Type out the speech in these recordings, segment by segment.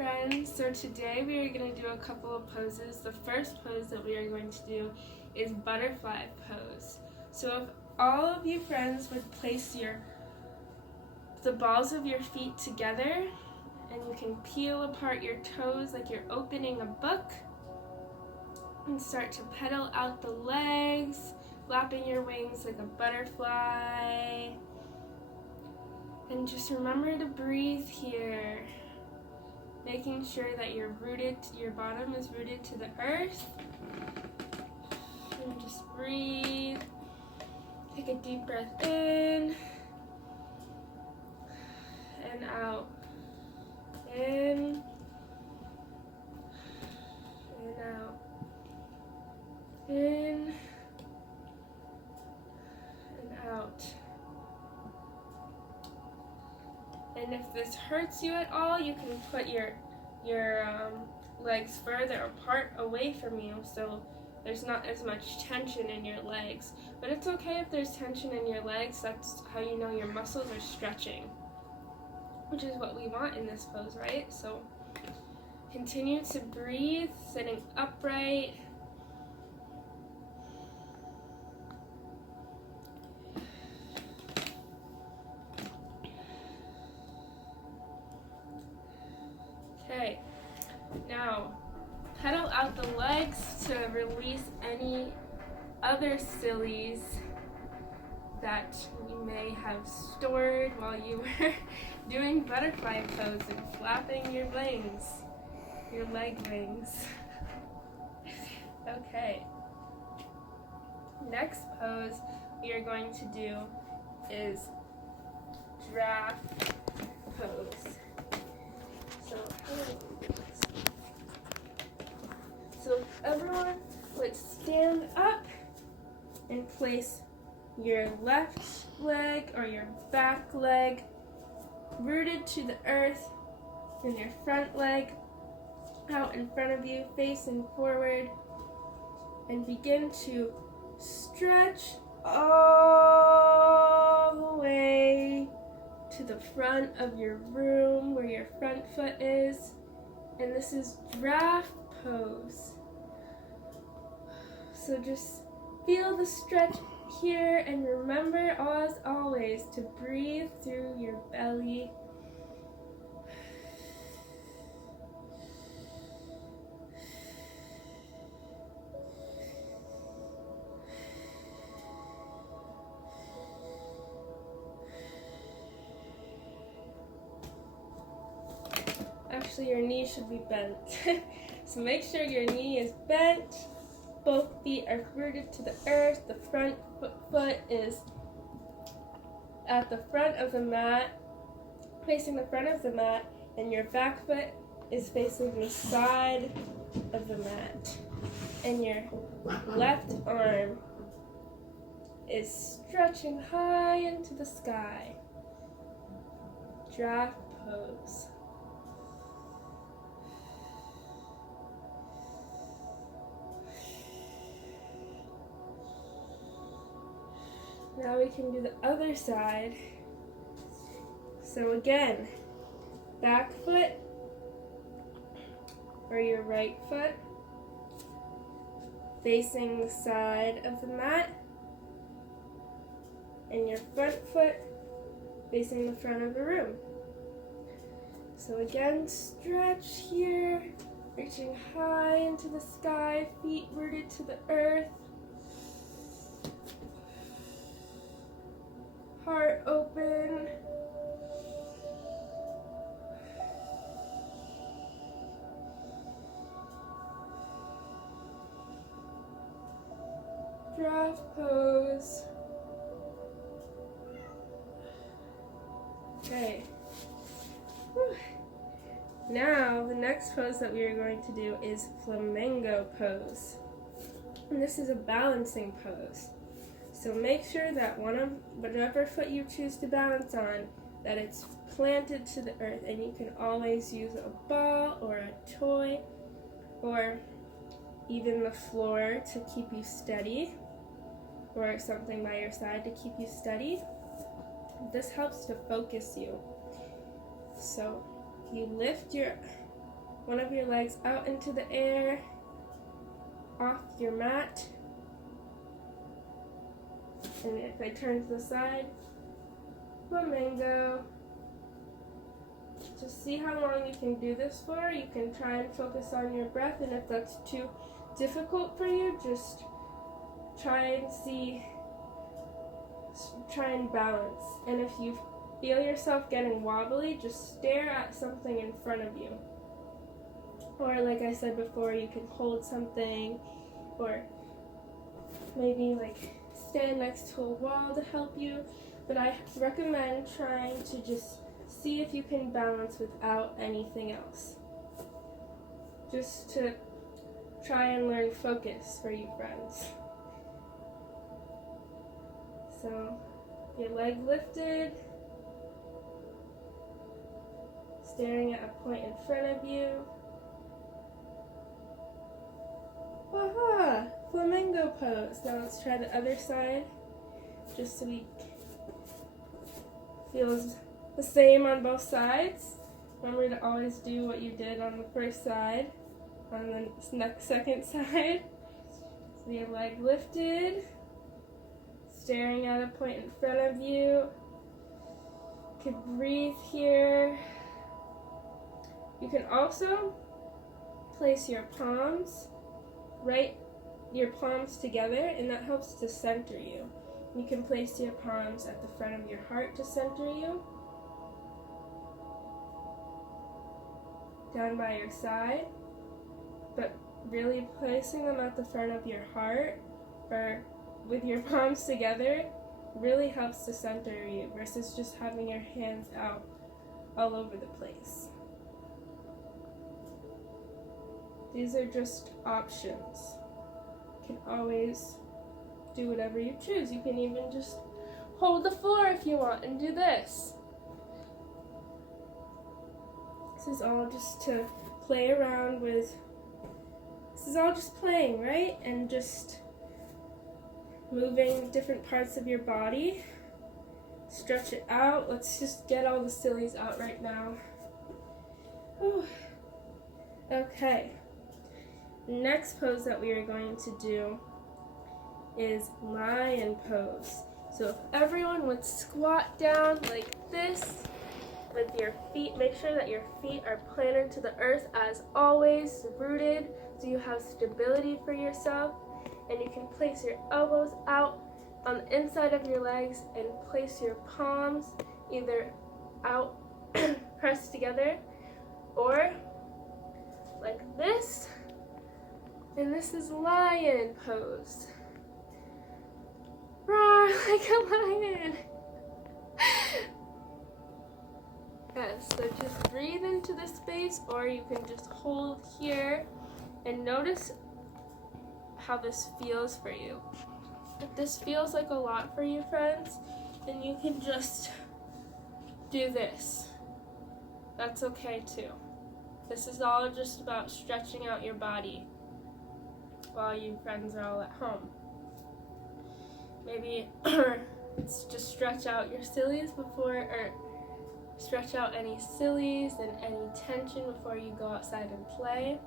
friends. So today we are going to do a couple of poses. The first pose that we are going to do is butterfly pose. So if all of you friends would place the balls of your feet together, and you can peel apart your toes like you're opening a book, and start to pedal out the legs, flapping your wings like a butterfly. And just remember to breathe here, making sure that your bottom is rooted to the earth. And just breathe. Take a deep breath in and out. In and out. In and out. And if this hurts you at all, you can put your legs further apart away from you, so there's not as much tension in your legs. But it's okay if there's tension in your legs. That's how you know your muscles are stretching, which is what we want in this pose, right? So continue to breathe, sitting upright. Okay, now pedal out the legs to release any other sillies that you may have stored while you were doing butterfly pose and flapping your wings, your leg wings. Okay, next pose we are going to do is giraffe pose. So everyone would stand up and place your left leg or your back leg rooted to the earth, and your front leg out in front of you, facing forward, and begin to stretch all the way to the front of your room where your front foot is. And this is giraffe pose. So just feel the stretch here, and remember, as always, to breathe through your belly. Actually, your knee should be bent. So make sure your knee is bent. Both feet are rooted to the earth. The front foot is at the front of the mat, facing the front of the mat, and your back foot is facing the side of the mat. And your left arm is stretching high into the sky. Giraffe pose. Now we can do the other side. So again, back foot or your right foot facing the side of the mat, and your front foot facing the front of the room. So again, stretch here, reaching high into the sky, feet rooted to the earth. Heart open. Giraffe pose. Okay. Whew. Now, the next pose that we are going to do is flamingo pose. And this is a balancing pose. So make sure that whatever foot you choose to balance on, that it's planted to the earth, and you can always use a ball or a toy or even the floor to keep you steady, or something by your side to keep you steady. This helps to focus you. So you lift your one of your legs out into the air, off your mat. And if I turn to the side, flamingo. Just see how long you can do this for. You can try and focus on your breath, and if that's too difficult for you, just try and balance. And if you feel yourself getting wobbly, just stare at something in front of you. Or like I said before, you can hold something, or maybe like stand next to a wall to help you. But I recommend trying to just see if you can balance without anything else. Just to try and learn focus for you friends. So, your leg lifted, staring at a point in front of you. Aha! Flamingo pose. Now let's try the other side, just so we feels the same on both sides. Remember to always do what you did on the first side, on the second side. So your leg lifted, staring at a point in front of you. You can breathe here. You can also place your palms together, and that helps to center you. You can place your palms at the front of your heart to center you. Down by your side, but really placing them at the front of your heart or with your palms together really helps to center you versus just having your hands out all over the place. These are just options. You can always do whatever you choose. You can even just hold the floor if you want and do this. This is all just to play around with. This is all just playing, right? And just moving different parts of your body. Stretch it out. Let's just get all the sillies out right now. Whew. Okay. Next pose that we are going to do is lion pose. So if everyone would squat down like this with your feet, make sure that your feet are planted to the earth as always, rooted, so you have stability for yourself. And you can place your elbows out on the inside of your legs and place your palms either out pressed together or like this. And this is lion pose. Roar like a lion. Yes, so just breathe into the space, or you can just hold here and notice how this feels for you. If this feels like a lot for you, friends, then you can just do this. That's okay too. This is all just about stretching out your body while you friends are all at home. Maybe just stretch out your sillies or stretch out any sillies and any tension before you go outside and play.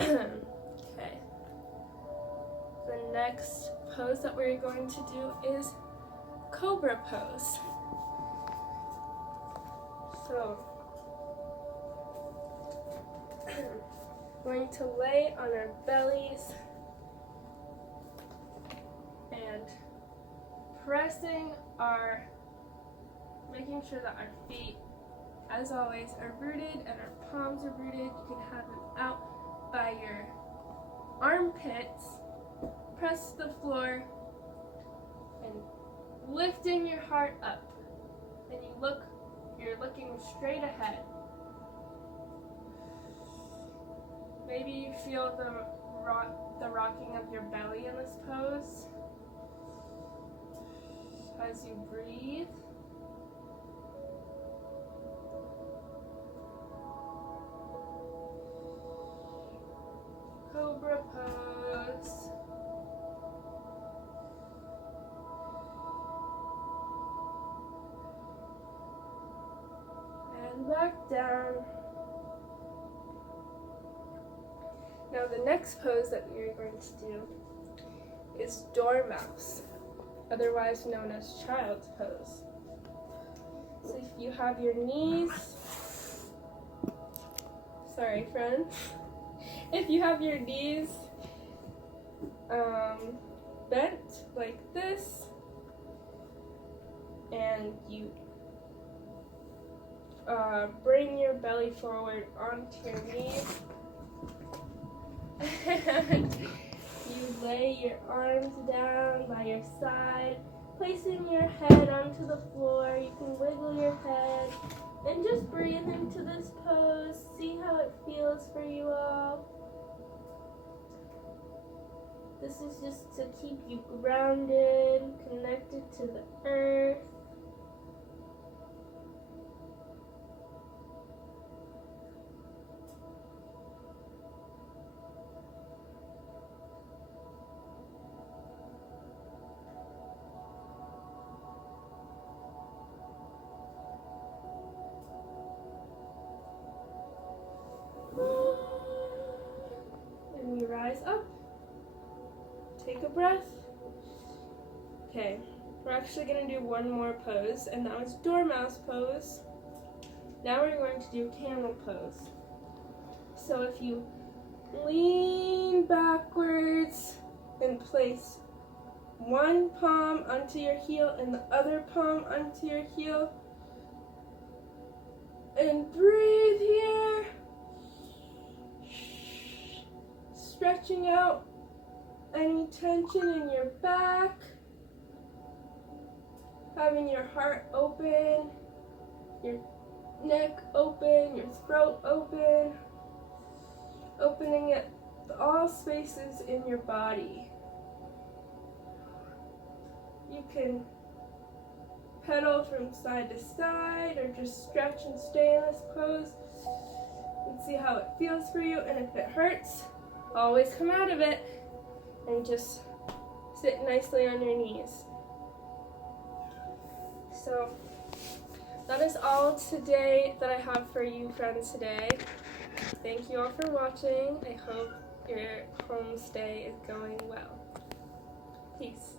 Okay. The next pose that we're going to do is cobra pose. So, going to lay on our bellies and making sure that our feet, as always, are rooted and our palms are rooted. You can have them out by your armpits. Press the floor and lifting your heart up. And you're looking straight ahead. Maybe you feel the rocking of your belly in this pose as you breathe. Cobra pose. And back down. Now the next pose that we are going to do is dormouse, otherwise known as child's pose. So if you have your knees, sorry friend, if you have your knees bent like this, and you bring your belly forward onto your knees, and you lay your arms down by your side, placing your head onto the floor. You can wiggle your head and just breathe into this pose. See how it feels for you all. This is just to keep you grounded, connected to the earth. And we rise up. Take a breath. Okay, we're actually going to do one more pose, and that was dormouse pose. Now we're going to do camel pose. So if you lean backwards and place one palm onto your heel and the other palm onto your heel, and breathe here, stretching out any tension in your back, having your heart open, your neck open, your throat open, opening at all spaces in your body. You can pedal from side to side or just stretch and stay in this pose and see how it feels for you. And if it hurts, always come out of it and just sit nicely on your knees. So that is all today that I have for you friends today. Thank you all for watching. I hope your homestay is going well. Peace.